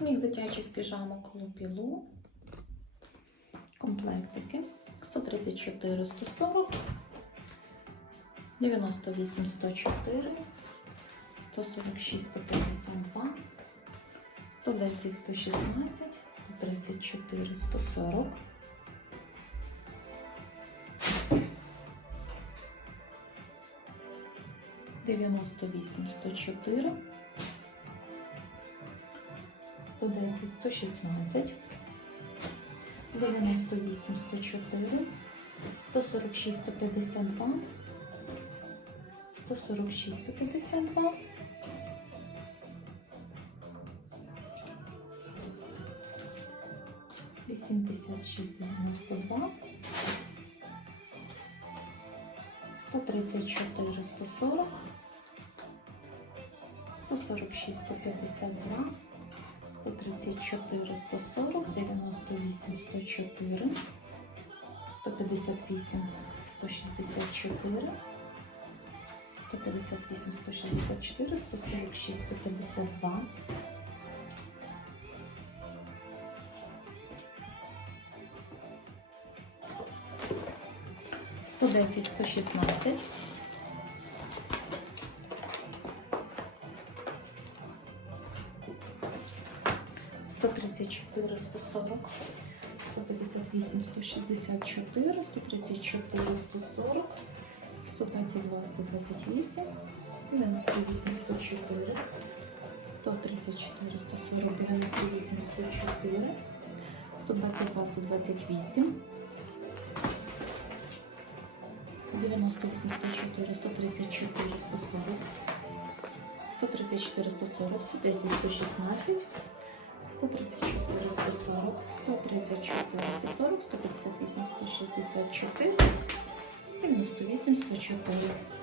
Мікс дитячих піжамок Лупілу. Комплектики. 134 140, 98 104, 146 152, 110 116, 134 140. Дев'яносто вісім сто чотири, сто десять сто шістнадцять, дев'яносто вісім сто чотири, сто сорок. шість сто п'ятдесят два, сто сорок шість сто п'ятдесят два, вісімдесят шість дев'яносто сто тридцять чотири сто сорок, сто сорок шість сто п'ятдесят два. 134, 140, 98, 104, 158, 164, 158, 164, 146, 152, 110, 116, 134, 140, 158, 164, 134, 140, 122, 128, 98, 104, 134, 140, 98, 104, 122, 128, 98, 104, 134, 140, 134, 140, 110, 116, 134, 140, 134, 140, 158, 164, 98, 104.